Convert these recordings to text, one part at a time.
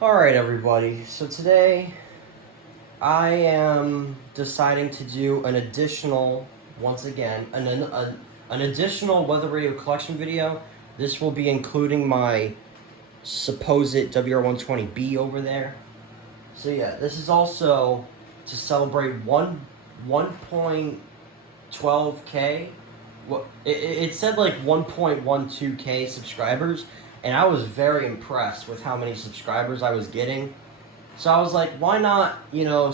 Alright everybody, so today I am deciding to do an additional, once again, an additional weather radio collection video. This will be including my supposed WR120B over there. So yeah, this is also to celebrate 1.12K. It said like 1.12K subscribers. And I was very impressed with how many subscribers I was getting. So I was like, why not,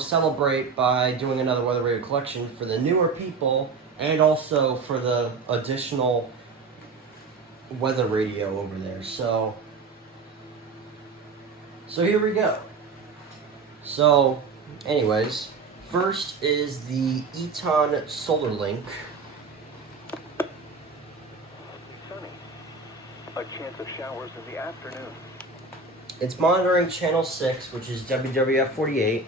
celebrate by doing another weather radio collection for the newer people and also for the additional weather radio over there. So here we go. So, anyways, first is the Eton Solar Link. A chance of showers in the afternoon. It's monitoring channel 6, which is WWF48.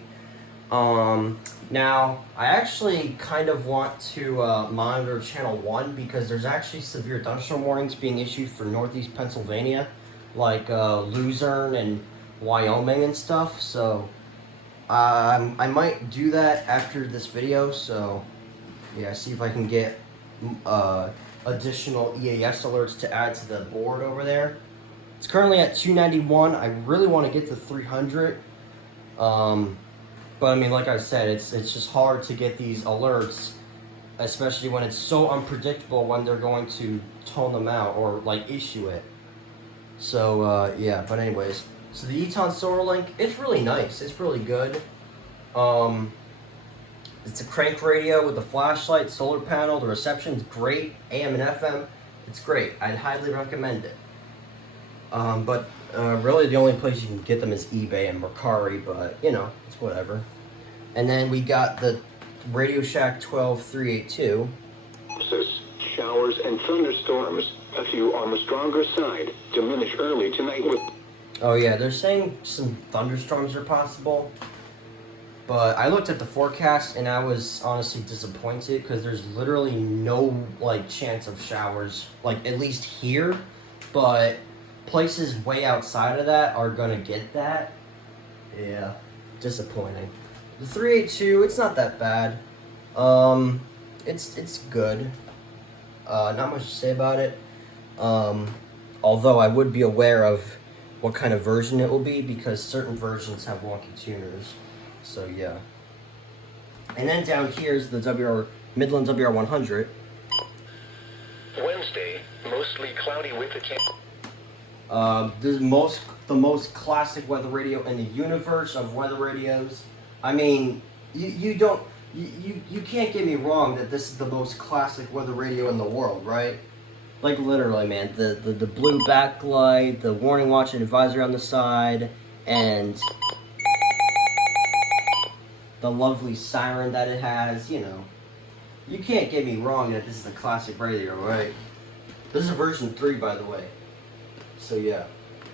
Now, I actually kind of want to monitor channel 1 because there's actually severe thunderstorm warnings being issued for northeast Pennsylvania, like Luzerne and Wyoming and stuff. So, I might do that after this video. So, yeah, see if I can get additional EAS alerts to add to the board over there. It's currently at 291. I really want to get to 300. But I mean, like I said, it's just hard to get these alerts, especially when it's so unpredictable when they're going to tone them out or like issue it. So yeah, but anyways, so the Eton Solar Link, it's really nice. It's really good. It's a crank radio with a flashlight, solar panel. The reception's great. AM and FM, it's great. I'd highly recommend it. But really the only place you can get them is eBay and Mercari, but it's whatever. And then we got the Radio Shack 12382. Showers and thunderstorms. A few on the stronger side. Diminish early tonight with... Oh yeah, they're saying some thunderstorms are possible. But I looked at the forecast and I was honestly disappointed because there's literally no chance of showers, at least here. But places way outside of that are gonna get that. Yeah, disappointing. The 382, it's not that bad. It's good. Not much to say about it. Although I would be aware of what kind of version it will be because certain versions have wonky tuners. So yeah. And then down here is the Midland WR100. Wednesday, mostly cloudy with a chance. The most classic weather radio in the universe of weather radios. I mean, you can't get me wrong that this is the most classic weather radio in the world, right? Like literally, man. The blue backlight, the warning watch and advisory on the side, and the lovely siren that it has, you can't get me wrong that this is a classic radio, right? This is version 3, by the way. So yeah,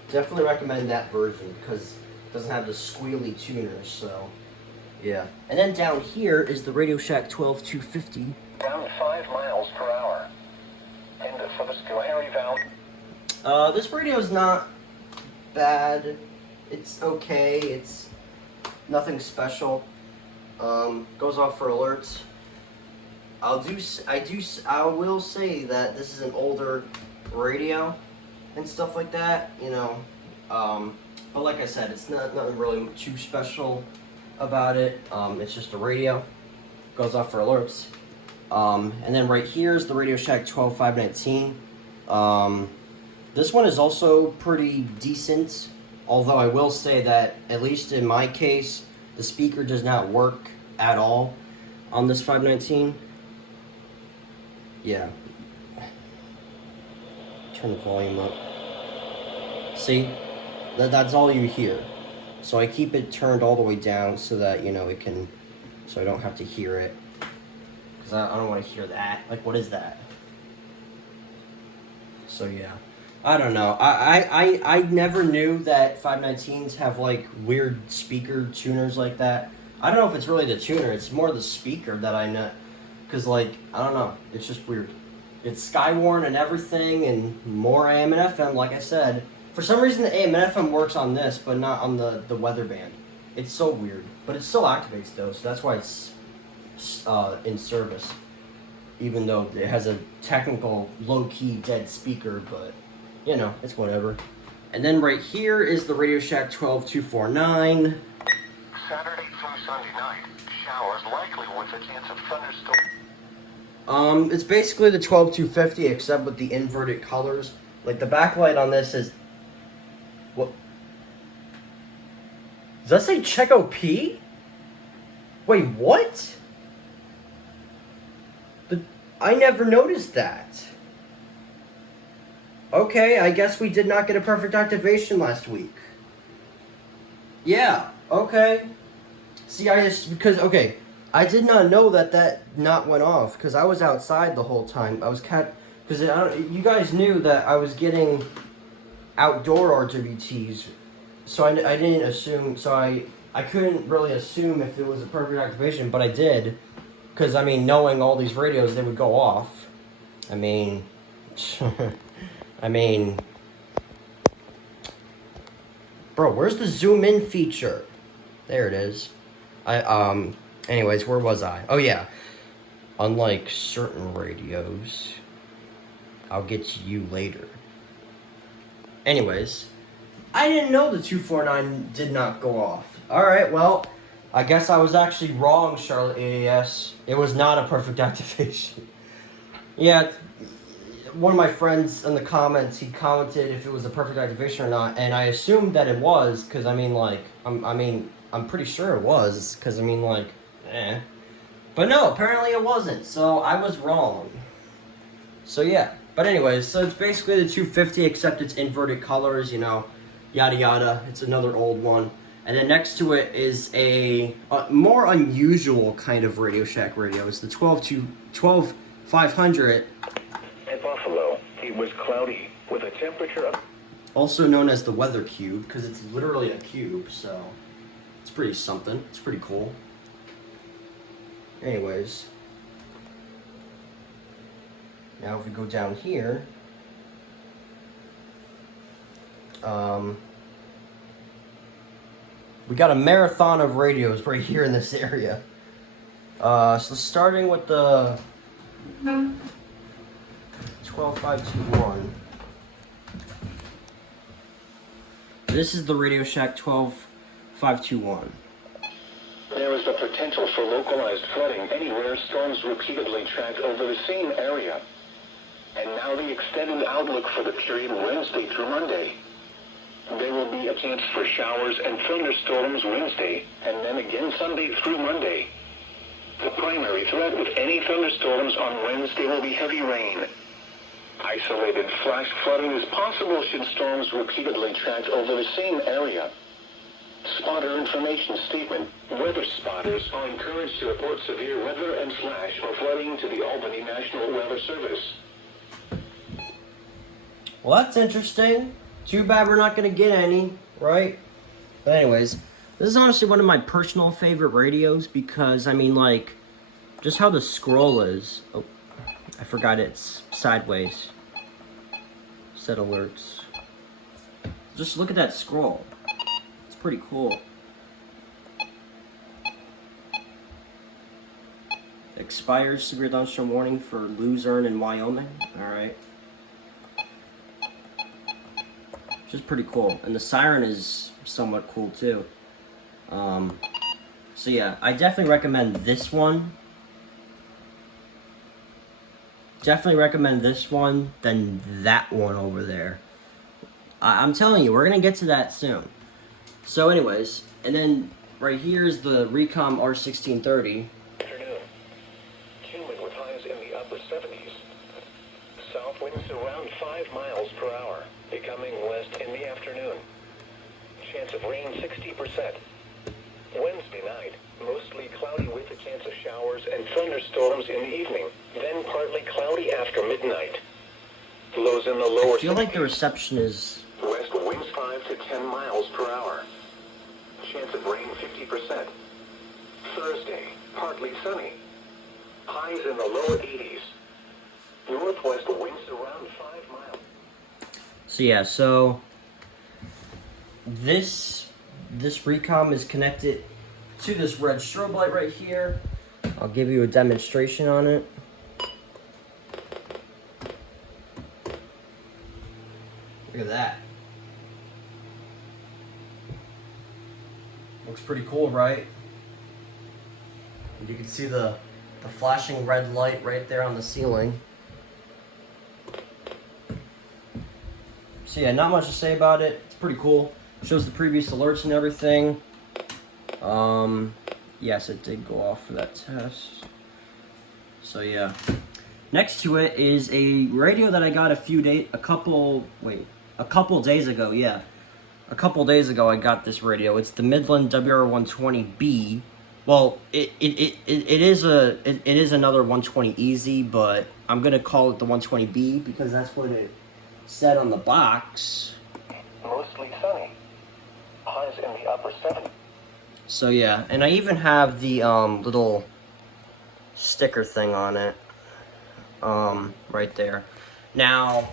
definitely recommend that version because it doesn't have the squealy tuners, so yeah. And then down here is the Radio Shack 12250. Down 5 miles per hour. End for the Schoharie Valley. This radio is not bad. It's okay. It's nothing special. Goes off for alerts. I will say that this is an older radio and stuff like that, but like I said, it's nothing really too special about it. It's just a radio. Goes off for alerts. And then right here is the Radio Shack 12519. This one is also pretty decent, although I will say that, at least in my case, the speaker does not work at all on this 519. Yeah. Turn the volume up. See? That's all you hear. So I keep it turned all the way down so that, it can... So I don't have to hear it. Because I don't want to hear that. What is that? So yeah. I don't know. I never knew that 519s have weird speaker tuners like that. I don't know if it's really the tuner. It's more the speaker that I know. Because I don't know. It's just weird. It's Skywarn and everything and more AM and FM, like I said. For some reason, the AM and FM works on this, but not on the weather band. It's so weird. But it still activates, though, so that's why it's in service. Even though it has a technical, low-key, dead speaker, but, you know, it's whatever. And then right here is the Radio Shack 12249. Saturday through Sunday night, showers likely with a chance of thunderstorms. It's basically the 12250, except with the inverted colors. Like, the backlight on this is... What? Does that say Checo P? Wait, what? I never noticed that. Okay, I guess we did not get a perfect activation last week. Yeah, okay. See, okay, I did not know that not went off, because I was outside the whole time. Because you guys knew that I was getting outdoor RWTs, so I didn't assume, so I couldn't really assume if it was a perfect activation, but I did. Because, I mean, knowing all these radios, they would go off. I mean... Bro, where's the zoom in feature? There it is. Anyways, where was I? Oh, yeah. Unlike certain radios, I'll get to you later. Anyways, I didn't know the 249 did not go off. Alright, well... I guess I was actually wrong, Charlotte AAS. It was not a perfect activation. Yeah, one of my friends in the comments, he commented if it was a perfect activation or not, and I assumed that it was, because I mean, like, I'm pretty sure it was, because I mean, like, But no, apparently it wasn't, so I was wrong. So yeah, but anyways, so it's basically the 250, except it's inverted colors, you know, yada yada. It's another old one. And then next to it is a more unusual kind of Radio Shack radio. It's the 12500. At Buffalo, it was cloudy with a temperature of... Also known as the weather cube, because it's literally a cube, so it's pretty something. It's pretty cool. Anyways. Now if we go down here, we got a marathon of radios right here in this area. So starting with the 12521. This is the Radio Shack 12521. There is the potential for localized flooding anywhere storms repeatedly track over the same area. And now the extended outlook for the period Wednesday through Monday. There will be a chance for showers and thunderstorms Wednesday, and then again Sunday through Monday. The primary threat with any thunderstorms on Wednesday will be heavy rain. Isolated flash flooding is possible should storms repeatedly track over the same area. Spotter information statement. Weather spotters are encouraged to report severe weather and flash or flooding to the Albany National Weather Service. Well, that's interesting. Too bad we're not going to get any, right? But anyways, this is honestly one of my personal favorite radios because, I mean, like, just how the scroll is. Oh, I forgot it's sideways. Set alerts. Just look at that scroll. It's pretty cool. Expires severe thunderstorm warning for Luzerne in Wyoming. Alright. Which is pretty cool. And the siren is somewhat cool too. So yeah, I definitely recommend this one. Definitely recommend this one than that one over there. I'm telling you, we're going to get to that soon. So anyways, and then right here is the Recom R1630. Afternoon. Humid with highs in the upper 70s. South winds around 5 miles per hour, becoming west in the afternoon. Chance of rain 60%. Wednesday night, mostly cloudy with a chance of showers and thunderstorms in the evening, then partly cloudy after midnight. Lows in the lower... I feel like the reception is... West winds 5 to 10 miles per hour. Chance of rain 50%. Thursday, partly sunny. Highs in the lower 80s. Northwest winds around 5 miles. So yeah, so this recom is connected to this red strobe light right here. I'll give you a demonstration on it. Look at that. Looks pretty cool, right? And you can see the flashing red light right there on the ceiling. So yeah, not much to say about it. It's pretty cool. Shows the previous alerts and everything. Yes, it did go off for that test. So yeah. Next to it is a radio that I got a couple days ago. Yeah, a couple days ago I got this radio. It's the Midland WR120B. Well, it is another 120 Easy, but I'm gonna call it the 120B because that's what it said on the box. Mostly sunny. Highs in the upper 70s. So yeah, and I even have the little sticker thing on it, right there. Now,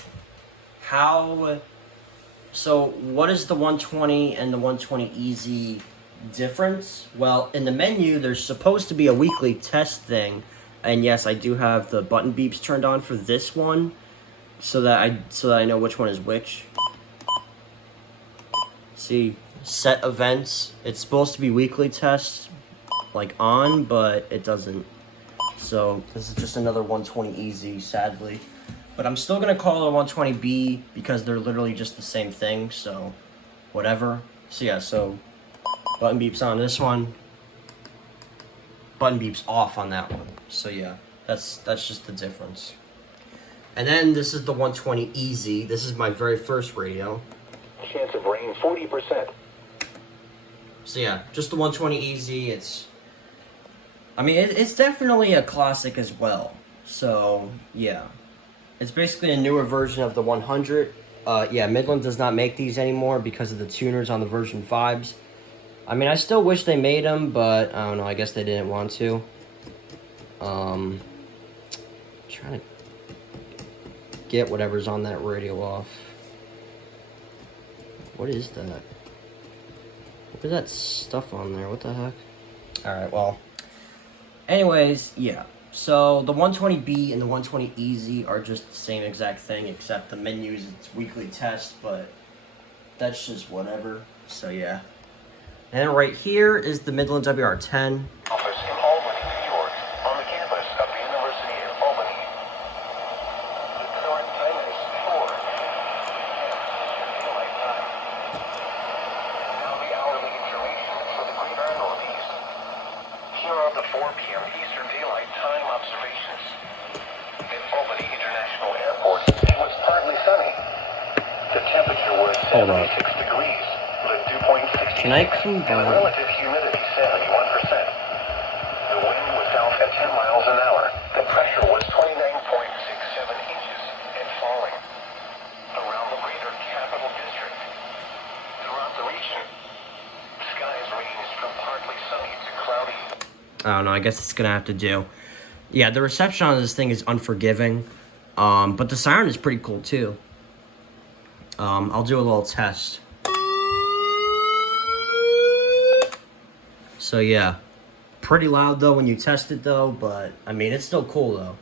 so what is the 120 and the 120 Easy difference? Well, in the menu, there's supposed to be a weekly test thing, and yes, I do have the button beeps turned on for this one, so that I know which one is which. See, set events. It's supposed to be weekly tests, like on, but it doesn't. So this is just another 120 Easy, sadly. But I'm still gonna call it a 120B because they're literally just the same thing. So whatever. So yeah. So button beeps on this one. Button beeps off on that one. So yeah, that's just the difference. And then this is the 120 Easy. This is my very first radio. Chance of rain 40%. So yeah, just the 120 Easy. It's definitely a classic as well. So yeah, it's basically a newer version of the 100. Yeah, Midland does not make these anymore because of the tuners on the version 5s. I mean, I still wish they made them, but I don't know, I guess they didn't want to. Trying to get whatever's on that radio off. What is that? What is that stuff on there? What the heck? Alright, well. Anyways, yeah. So, the 120B and the 120 Easy are just the same exact thing, except the menus, it's weekly test, but that's just whatever. So, yeah. And then right here is the Midland WR10. Office in Albany, New York, on the campus of the University of Albany. The current time is 4 daylight time. Now the hourly information for the Greater Northeast. Here are the 4 p.m. Eastern Daylight Time observations. At Albany International Airport, it was partly sunny. The temperature was 76 degrees. Can I combine? Relative humidity 71%. The wind was south at 10 miles an hour. The pressure was 29.67 inches and falling. Around the greater capital district. Throughout the region, skies ranged from partly sunny to cloudy. I don't know, I guess it's gonna have to do. Yeah, the reception on this thing is unforgiving. But the siren is pretty cool too. I'll do a little test. So yeah, pretty loud though when you test it though, but I mean it's still cool though.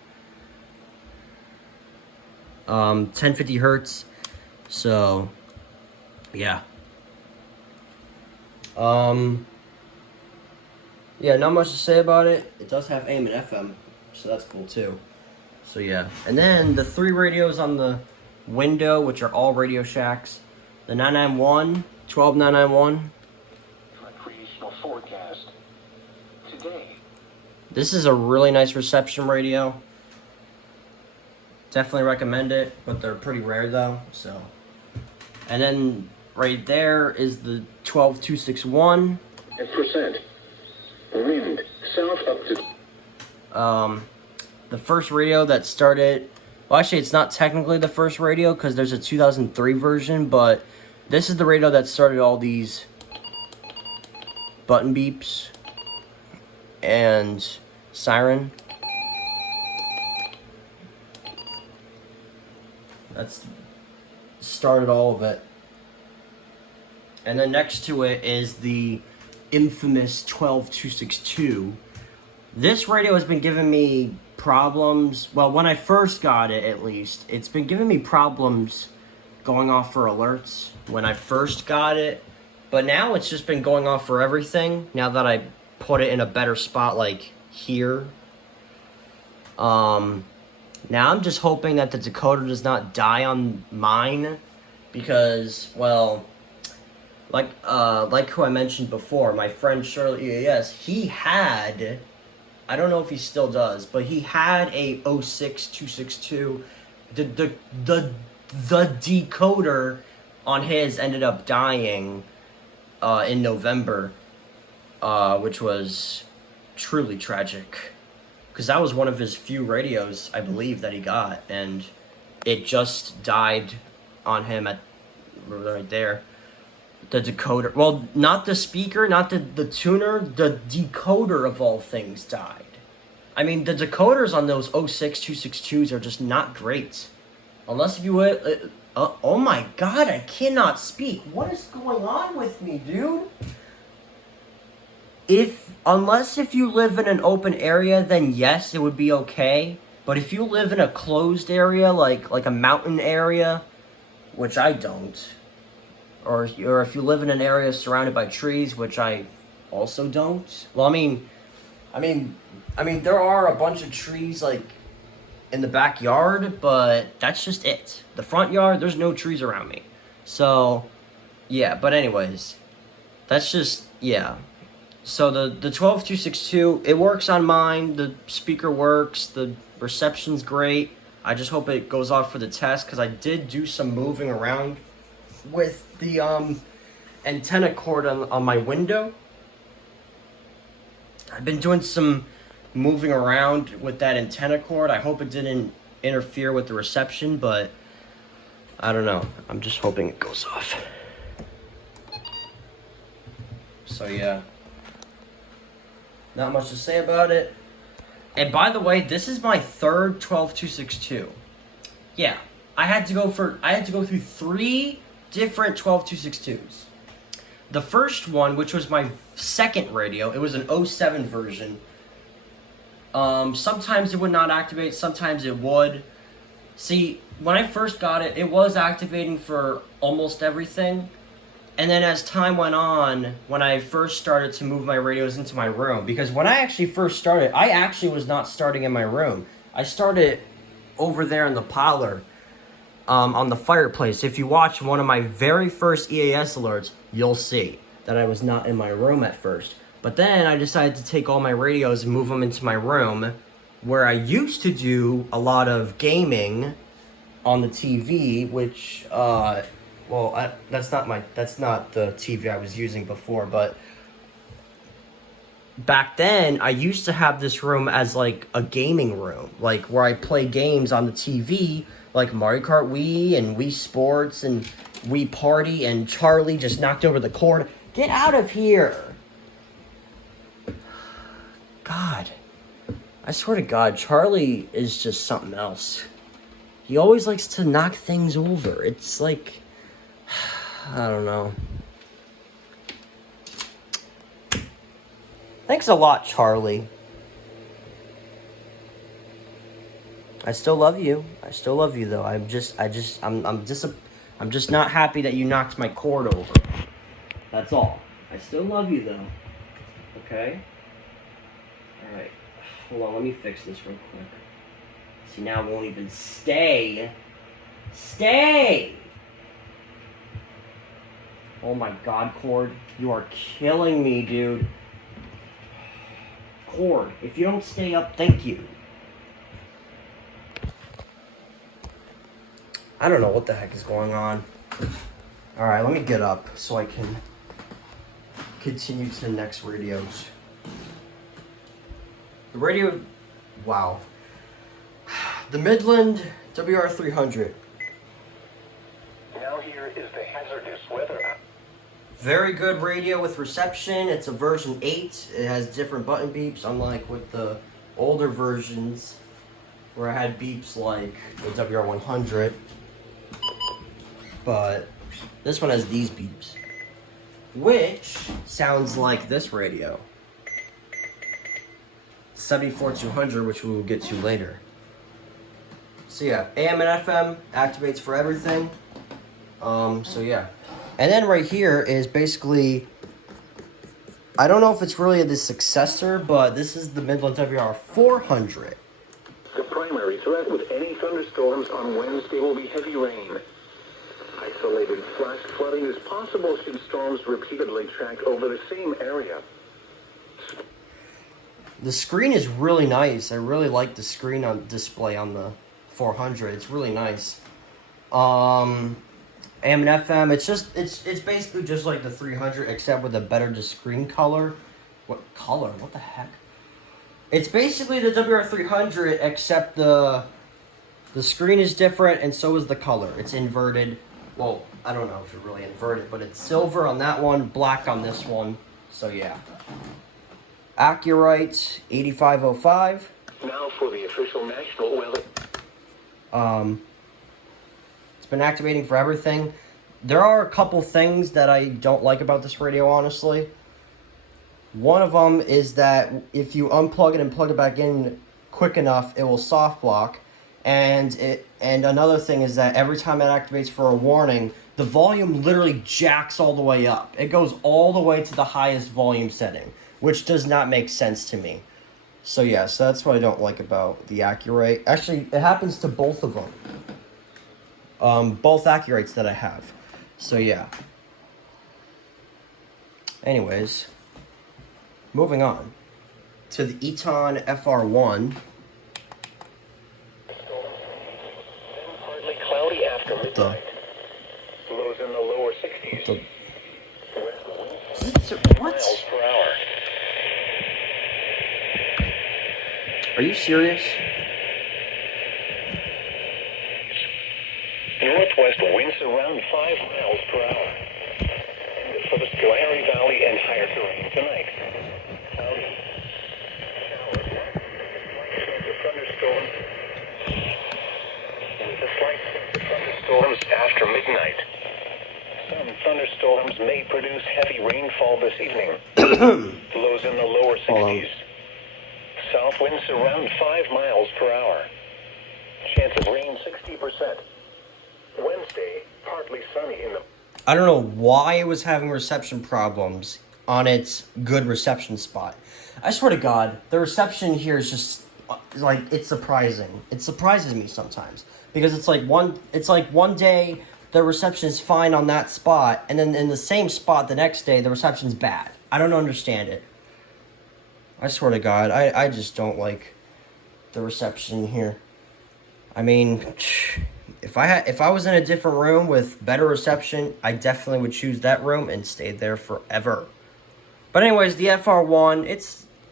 1050 hertz. So yeah. Yeah, not much to say about it. It does have AM and FM, so that's cool too. So yeah, and then the 3 radios on the window, which are all Radio Shacks. The 991, 12991. Recreational forecast. Today. This is a really nice reception radio. Definitely recommend it, but they're pretty rare though, so. And then right there is the 12261. And percent. Wind south up to. The first radio that started. Well, actually, it's not technically the first radio because there's a 2003 version, but this is the radio that started all these button beeps and siren. That's started all of it. And then next to it is the infamous 12262. This radio has been giving me problems. Well, when I first got it, at least, it's been giving me problems going off for alerts when I first got it. But now it's just been going off for everything, now that I put it in a better spot, like here. Now I'm just hoping that the decoder does not die on mine, because, well, like who I mentioned before, my friend Shirley EAS, he had, I don't know if he still does, but he had a 06262. The decoder on his ended up dying in November, which was truly tragic, because that was one of his few radios, I believe, that he got, and it just died on him at right there. The decoder, well, not the speaker, not the tuner, the decoder of all things died. I mean, the decoders on those 06262s are just not great. Unless if you would, oh my god, I cannot speak. What is going on with me, dude? Unless if you live in an open area, then yes, it would be okay. But if you live in a closed area, like a mountain area, which I don't, or if you live in an area surrounded by trees, which I also don't. Well, I mean, there are a bunch of trees, like, in the backyard, but that's just it. The front yard, there's no trees around me. So, yeah, but anyways, that's just, yeah. So the 12262, it works on mine, the speaker works, the reception's great. I just hope it goes off for the test, because I did do some moving around with the antenna cord on my window. I've been doing some moving around with that antenna cord. I hope it didn't interfere with the reception, but I don't know. I'm just hoping it goes off. So yeah, not much to say about it. And by the way, this is my third 12262. Yeah, I had to go through 3 different 12262s. The first one, which was my second radio, it was an 07 version. Sometimes it would not activate, sometimes it would. See, when I first got it, it was activating for almost everything. And then as time went on, when I first started to move my radios into my room, because when I actually first started, I actually was not starting in my room. I started over there in the parlor, on the fireplace. If you watch one of my very first EAS alerts, you'll see that I was not in my room at first. But then I decided to take all my radios and move them into my room, where I used to do a lot of gaming on the TV, which, well, that's not the TV I was using before, but back then, I used to have this room as, like, a gaming room, like, where I play games on the TV, like Mario Kart Wii and Wii Sports and Wii Party, and Charlie just knocked over the cord. Get out of here! God. I swear to God, Charlie is just something else. He always likes to knock things over. It's like, I don't know. Thanks a lot, Charlie. I still love you. I still love you, though. I'm just not happy that you knocked my cord over. That's all. I still love you, though. Okay? Alright. Hold on, let me fix this real quick. See, now it won't even stay. Stay! Oh my god, cord. You are killing me, dude. Cord, if you don't stay up, thank you. I don't know what the heck is going on. Alright, let me get up so I can continue to the next radios. The radio, wow. The Midland WR300. Now here is the hazardous weather app. Very good radio with reception. It's a version 8. It has different button beeps, unlike with the older versions where I had beeps like the WR100. But this one has these beeps. which sounds like this radio. 74200, which we will get to later. So yeah, AM and FM activates for everything. So yeah. And then right here is basically, I don't know if it's really the successor, but this is the Midland WR400. The primary threat with any thunderstorms on Wednesday will be heavy rain. Isolated flash flooding is possible should storms repeatedly track over the same area. The screen is really nice. I really like the screen on display on the 400. It's really nice. AM and FM, it's basically just like the 300 except with a better screen color. What color? What the heck? It's basically the WR300 except the screen is different and so is the color. It's inverted. Well, I don't know if it's really inverted, but it's silver on that one, black on this one. So yeah. Accurite 8505. Now for the official national weather. It's been activating for everything. There are a couple things that I don't like about this radio, honestly. One of them is that if you unplug it and plug it back in quick enough, it will soft block. And another thing is that every time it activates for a warning, the volume literally jacks all the way up. It goes all the way to the highest volume setting, which does not make sense to me. So yeah, so that's what I don't like about the Accurate. Actually, it happens to both of them. Both Accurates that I have. So yeah. Anyways, moving on to the Eton FR1. Partly cloudy after midnight. Lows in the lower 60s. What? Miles per hour. Are you serious? Northwest winds around 5 miles per hour. And for the Squire Valley and higher terrain tonight. Cloudy. Thunderstorms. With a slight chance of thunderstorms after midnight. Some thunderstorms may produce heavy rainfall this evening. Lows in the lower 60s. South winds around 5 miles per hour. Chance of rain 60%. Wednesday, partly sunny in the... I don't know why it was having reception problems on its good reception spot. I swear to God, the reception here is just, like, it's surprising. It surprises me sometimes. Because it's like one day, the reception's fine on that spot, and then in the same spot the next day, the reception's bad. I don't understand it. I swear to God, I just don't like the reception here. I mean, if I was in a different room with better reception, I definitely would choose that room and stay there forever. But anyways, the FR1,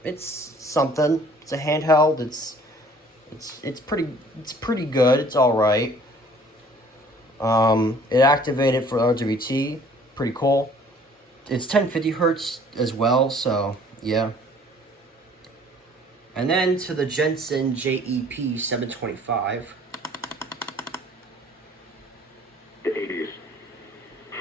it's something. It's a handheld. It's pretty good. It's all right. It activated for RWT. Pretty cool. It's 1050 hertz as well, so yeah. And then to the Jensen JEP725. The 80s.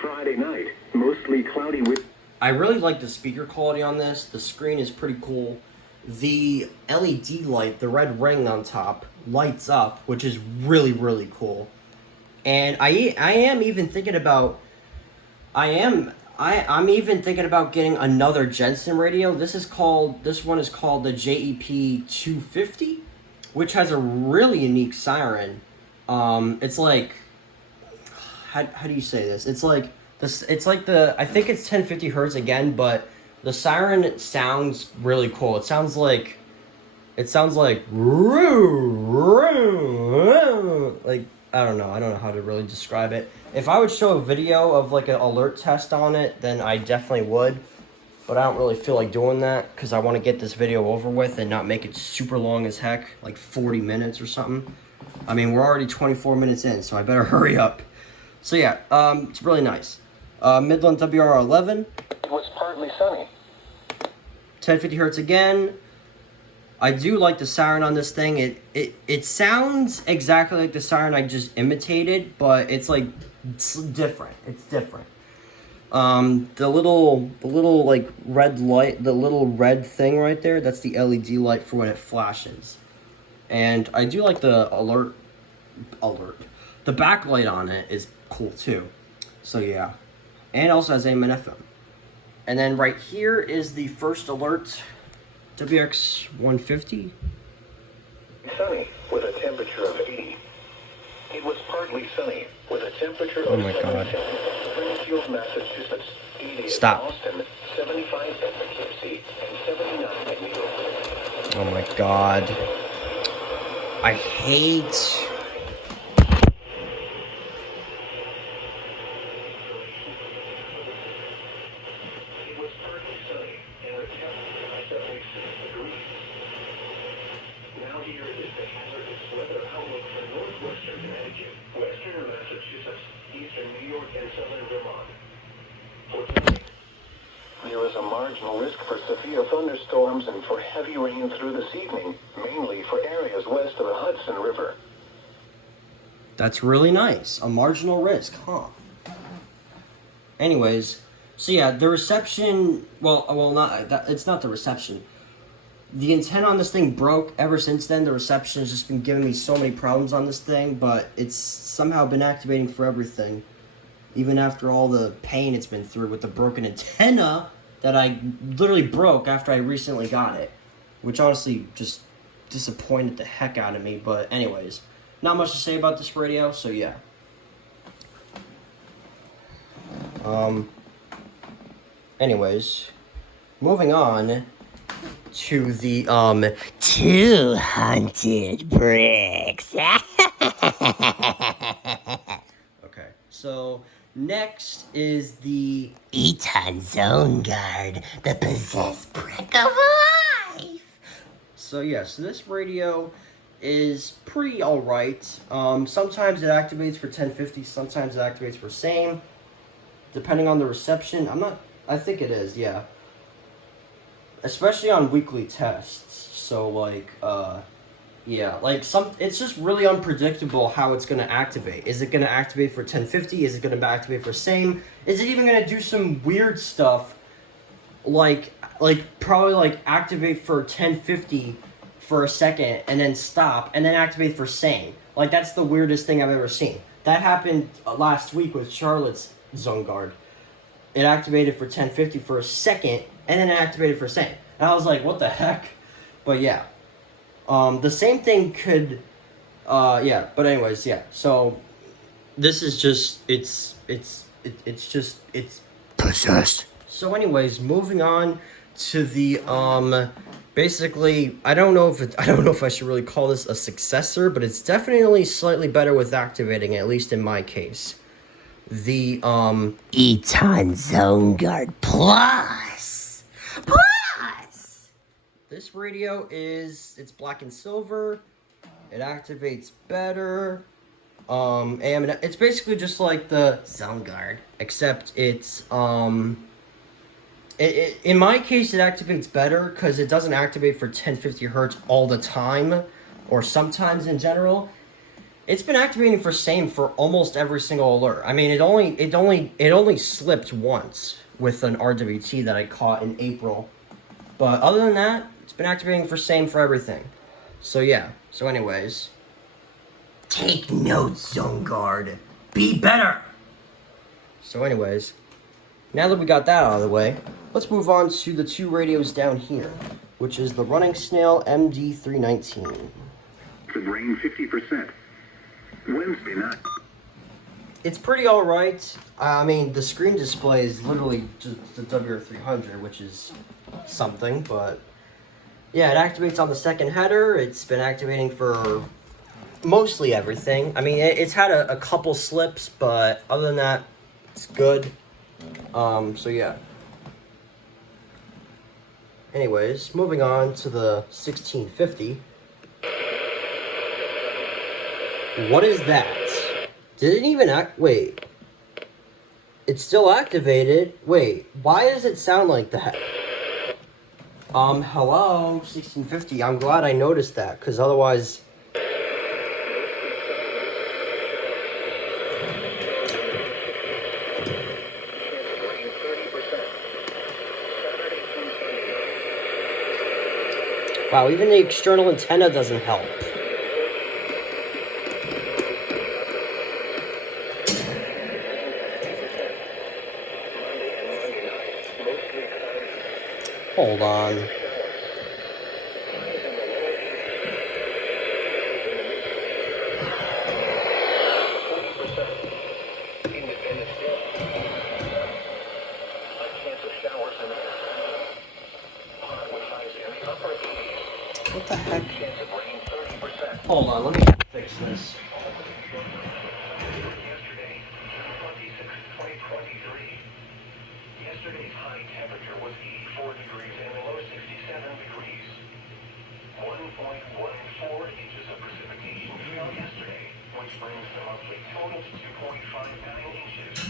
Friday night, mostly cloudy with... I really like the speaker quality on this. The screen is pretty cool. The LED light, the red ring on top, lights up, which is really, really cool. And I am even thinking about... I'm even thinking about getting another Jensen radio. This one is called the JEP250, which has a really unique siren. It's like, how do you say this? It's like this. It's like I think it's 1050 hertz again, but the siren sounds really cool. It sounds like like. I don't know how to really describe it. If I would show a video of like an alert test on it, then I definitely would. But I don't really feel like doing that because I want to get this video over with and not make it super long as heck, like 40 minutes or something. I mean, we're already 24 minutes in, so I better hurry up. So yeah, it's really nice. Midland WR100. It was partly sunny. 1050 hertz again. I do like the siren on this thing. It sounds exactly like the siren I just imitated, but it's like it's different. It's different. The little like red light, the little red thing right there, that's the LED light for when it flashes. And I do like the alert. The backlight on it is cool too. So yeah. And it also has AM and FM. And then right here is the first alert, WX150. Sunny with a temperature of 80. It was partly sunny with a temperature of Oh my God. Springfield, Massachusetts. 80 Stop. Boston, 75 at Poughkeepsie, and 79 at New York. Oh my God. I hate... It was partly sunny and a temperature of 76 degrees. Now here is the hazardous weather outlook for northwestern Connecticut, western Massachusetts, eastern New York, and southern Vermont. For tonight, there is a marginal risk for severe thunderstorms and for heavy rain through this evening, mainly for areas west of the Hudson River. That's really nice. A marginal risk, huh? Anyways, so yeah, the reception, it's not the reception. The antenna on this thing broke. Ever since then, the reception has just been giving me so many problems on this thing, but it's somehow been activating for everything. Even after all the pain it's been through with the broken antenna that I literally broke after I recently got it. Which honestly just disappointed the heck out of me, but anyways. Not much to say about this radio, so yeah. Anyways, moving on to the 200 bricks. Okay, so next is the Eton Zone Guard, the possessed brick of life. So yeah, so this radio is pretty alright. Sometimes it activates for 1050, sometimes it activates for same, depending on the reception. I think it is, yeah. Especially on weekly tests. So like, yeah, like it's just really unpredictable how it's gonna activate. Is it gonna activate for 1050? Is it gonna activate for same? Is it even gonna do some weird stuff like probably like activate for 1050 for a second and then stop and then activate for same? Like that's the weirdest thing I've ever seen. That happened last week with Charlotte's Zone Guard. It activated for 1050 for a second and then it activated for same. And I was like, what the heck? But yeah. The same thing could, yeah, but anyways, yeah, so, this is just, it's possessed. So anyways, moving on to the, basically, I don't know if I should really call this a successor, but it's definitely slightly better with activating, at least in my case. The, Eton Zone Guard Plus! This radio it's black and silver. It activates better. It's basically just like the Zone Guard, except it's in my case it activates better because it doesn't activate for 1050 hertz all the time, or sometimes in general. It's been activating for same for almost every single alert. I mean, it only slipped once with an RWT that I caught in April, but other than that, it's been activating for same for everything. So yeah. So anyways, take notes, Zone Guard. Be better. So anyways, now that we got that out of the way, let's move on to the two radios down here, which is the running Snail MD319. The rain 50%. Wednesday night. It's pretty alright. I mean, the screen display is literally just the WR300, which is something, but yeah, it activates on the second header. It's been activating for mostly everything. I mean, it's had a couple slips, but other than that, it's good. So yeah. Anyways, moving on to the 1650. What is that? Did it even wait. It's still activated. Wait, why does it sound like that? Hello, 1650. I'm glad I noticed that, because otherwise... Wow, even the external antenna doesn't help. Hold on. What the heck? Hold on, let me fix this. Yesterday's high temperature was 84 degrees and the low 67 degrees. 1.14 inches of precipitation fell yesterday, which brings the monthly total to 2.59 inches.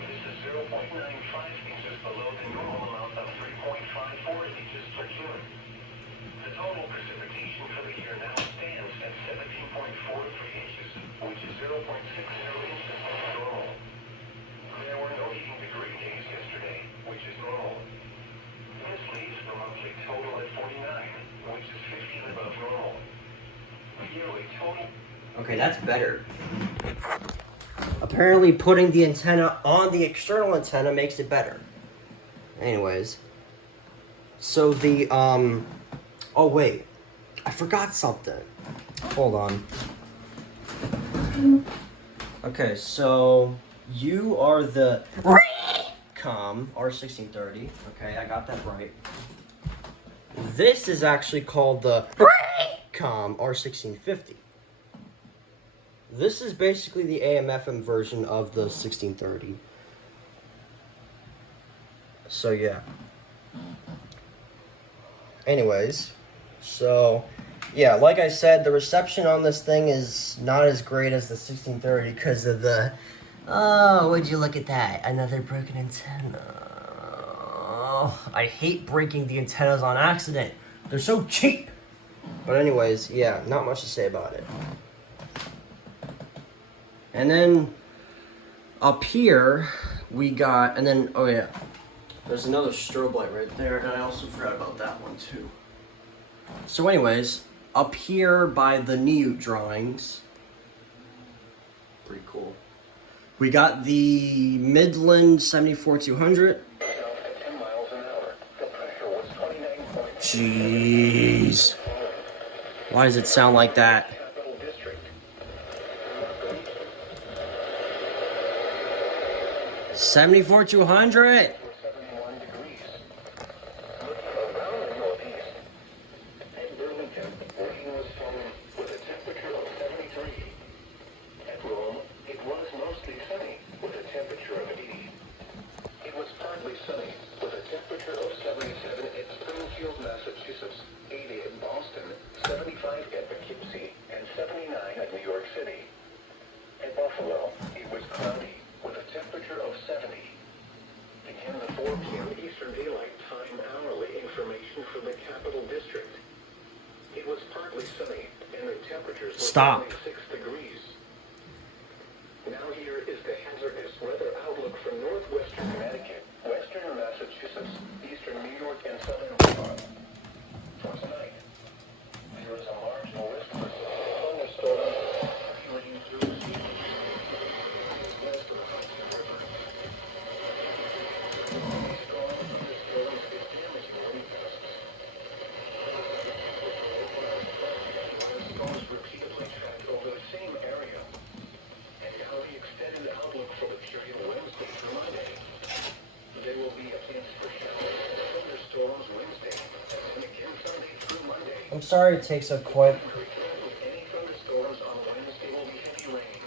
This is 0.95 inches below the normal amount of 3.54 inches for June. The total precipitation for the year now stands at 17.43 inches, which is 0.60 inches below normal. There were no heating degree days yesterday, which is normal. This leaves the monthly total at 49, which is 15 above normal. The yearly total... Okay, that's better. Apparently putting the antenna on the external antenna makes it better. Anyways. So the, oh wait. I forgot something. Hold on. Okay, so... You are the RCA R1630. Okay, I got that right. This is actually called the RCA R1650. This is basically the AM/FM version of the 1630. So yeah. Anyways, so yeah, like I said, the reception on this thing is not as great as the 1630 because of the... Oh, would you look at that? Another broken antenna. Oh, I hate breaking the antennas on accident. They're so cheap. But anyways, yeah, not much to say about it. And then up here, we got, and then, oh yeah, there's another strobe light right there, and I also forgot about that one too. So anyways, up here by the Newt drawings, pretty cool. We got the Midland WR100. Jeez. Why does it sound like that? 74-200. Stop. 6 degrees. Now here is the hazardous weather outlook for northwestern Connecticut, western Massachusetts, eastern New York, and southern Vermont. For tonight, there is a marginal risk for thunderstorms, heavy rain through the sea, west of the Hudson River. These strong thunderstorms could damage marine gusts. Storms repeatedly tracked over the same area. And now the extended outlook for the period Wednesday through Monday. There will be a chance for showers and thunderstorms Wednesday, and again Sunday through Monday. I'm sorry it takes so quick. Any thunderstorms on Wednesday will be heavy rain.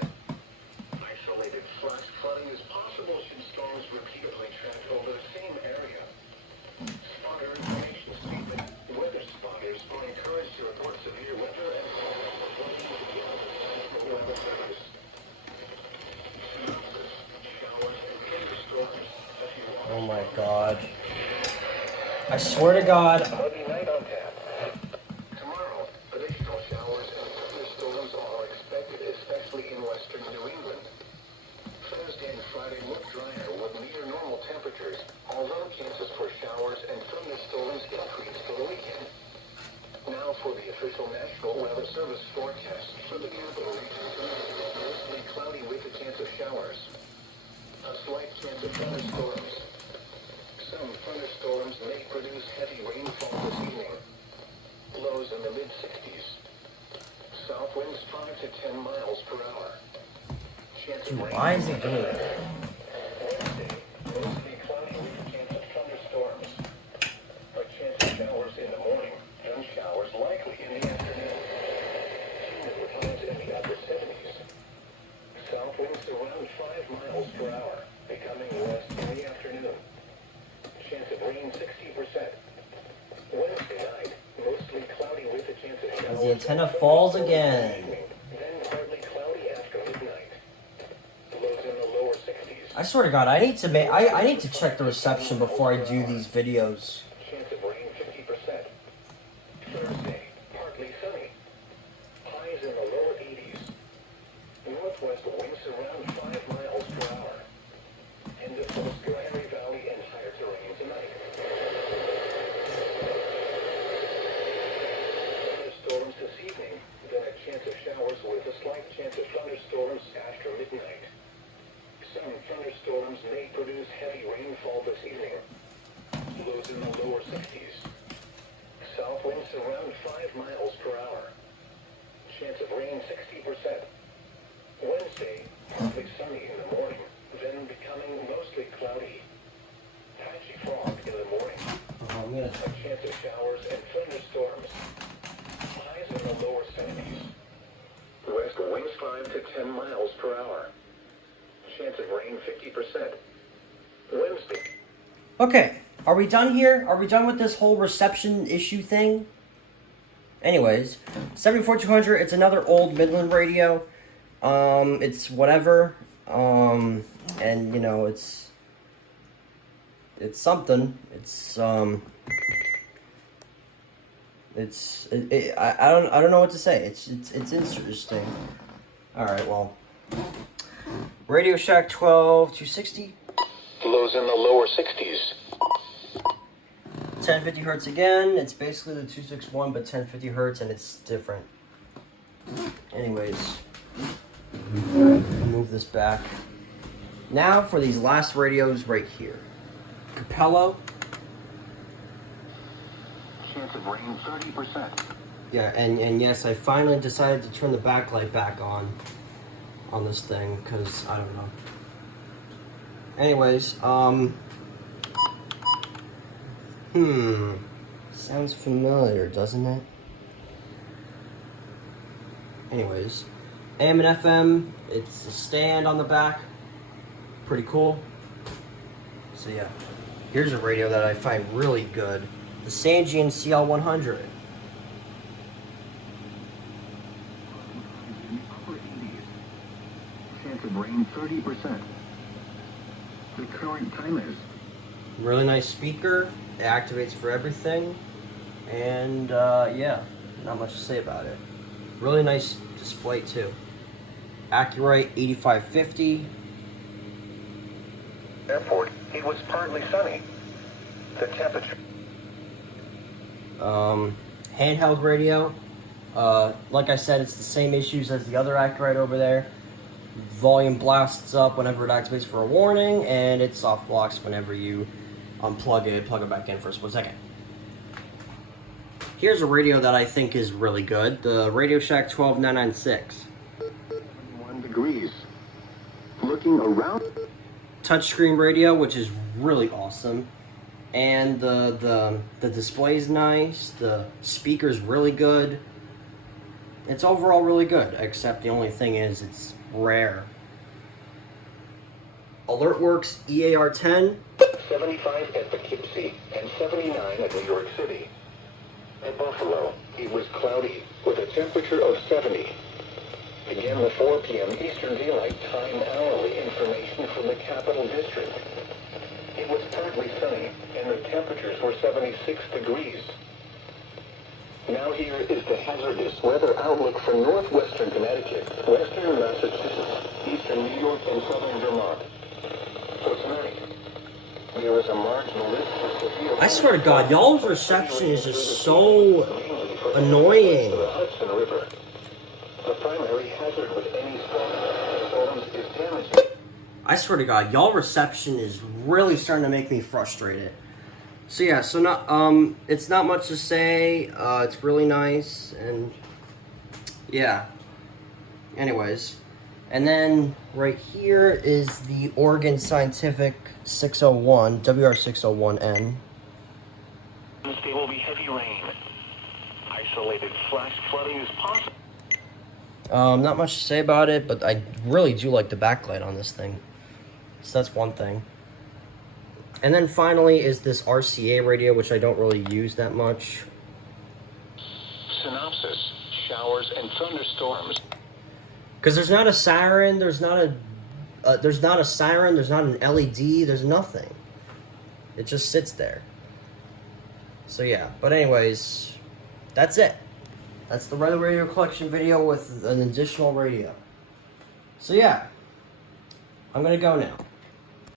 Isolated flash flooding is possible should storms repeatedly track over the same area. Spotter information statement. Weather spotters are encouraged to report severe weather and weather service. Showers and thunderstorms. Oh my god. I swear to God. Muggy night on tap. Tomorrow, additional showers and thunderstorms are expected, especially in western New England. Thursday and Friday look drier with near normal temperatures, although chances for showers and thunderstorms increase for the weekend. Now for the official National Weather Service forecast for the capital region. Mostly cloudy with a chance of showers. A slight chance of thunderstorms. Some thunderstorms may produce heavy rainfall this evening. Lows in the mid-60s. South winds 5 to 10 miles per hour. Chance of rain. Why is it doing that? Wednesday, mostly cloudy with a chance of thunderstorms. A chance of showers in the morning. And showers likely in the afternoon. Humid highs in the upper 70s. South winds around 5 miles per hour, becoming west in the afternoon. Chance of rain 60%. Wednesday night, mostly cloudy with a chance of showers. As the antenna falls again. Then partly cloudy after midnight. Lows in the lower 60s. I swear to God, I need to I need to check the reception before I do these videos. Chance of rain 50%. Thursday, partly sunny. Highs in the lower 80s. Northwest winds around 5 miles per hour. End of Henry Valley and higher terrain tonight. Thunderstorms this evening, then a chance of showers with a slight chance of thunderstorms after midnight. Some thunderstorms may produce heavy rainfall this evening. Lows in the lower 60s. South winds around 5 miles per hour. Chance of rain 60%. Wednesday, partly sunny in the morning, then becoming mostly cloudy. Patchy fog in the morning. A chance of showers and thunderstorms. Highs in the lower 70s. West winds 5 to 10 miles per hour. Chance of rain 50%. Wednesday. Okay, are we done here? Are we done with this whole reception issue thing? Anyways, 74200, it's another old Midland radio. It's whatever. And you know, it's something. I don't know what to say. It's interesting. All right, well, Radio Shack 12260. Lows in the lower 60s. 1050 hertz again. It's basically the 261, but 1050 hertz, and it's different. Anyways, I'll move this back. Now for these last radios right here. Capello. Chance of rain 30%. Yeah, and yes, I finally decided to turn the backlight back on this thing, because I don't know. Anyways, sounds familiar, doesn't it? Anyways, AM and FM, it's a stand on the back. Pretty cool. So yeah, here's a radio that I find really good. The Sanjin CL100. Chance of rain 30%. The current time is. Really nice speaker. It activates for everything. And yeah, not much to say about it. Really nice display too. Accurate 8550. Airport, it was partly sunny. The temperature. Handheld radio. Like I said, it's the same issues as the other Accurate over there. Volume blasts up whenever it activates for a warning, and it soft blocks whenever you unplug it, plug it back in for a split second. Here's a radio that I think is really good, the Radio Shack 12996. 1 degrees. Looking around. Touchscreen radio, which is really awesome. And the display's nice, the speaker's really good. It's overall really good, except the only thing is it's rare. AlertWorks EAR10. 75 at Poughkeepsie and 79 at New York City. At Buffalo, it was cloudy with a temperature of 70. Again, the 4 p.m. Eastern Daylight Time hourly information from the Capital District. It was partly sunny, and the temperatures were 76 degrees. Now here is the hazardous weather outlook for northwestern Connecticut, western Massachusetts, eastern New York, and southern Vermont. For tonight, there is a marginal risk for severe. I swear to God, y'all's reception is just so annoying. The Hudson River. The primary hazard with any storms is damage. I swear to God, y'all reception is really starting to make me frustrated. So yeah, so it's not much to say. It's really nice, and yeah. Anyways, and then right here is the Oregon Scientific 601 WR601N. There will be heavy rain. Isolated flash flooding is possible. Not much to say about it, but I really do like the backlight on this thing. So that's one thing. And then finally is this RCA radio, which I don't really use that much. Synopsis: showers and thunderstorms. Because there's not a siren, there's not a siren, there's not an LED, there's nothing. It just sits there. So yeah, but anyways, that's it. That's the weather radio collection video with an additional radio. So yeah, I'm gonna go now.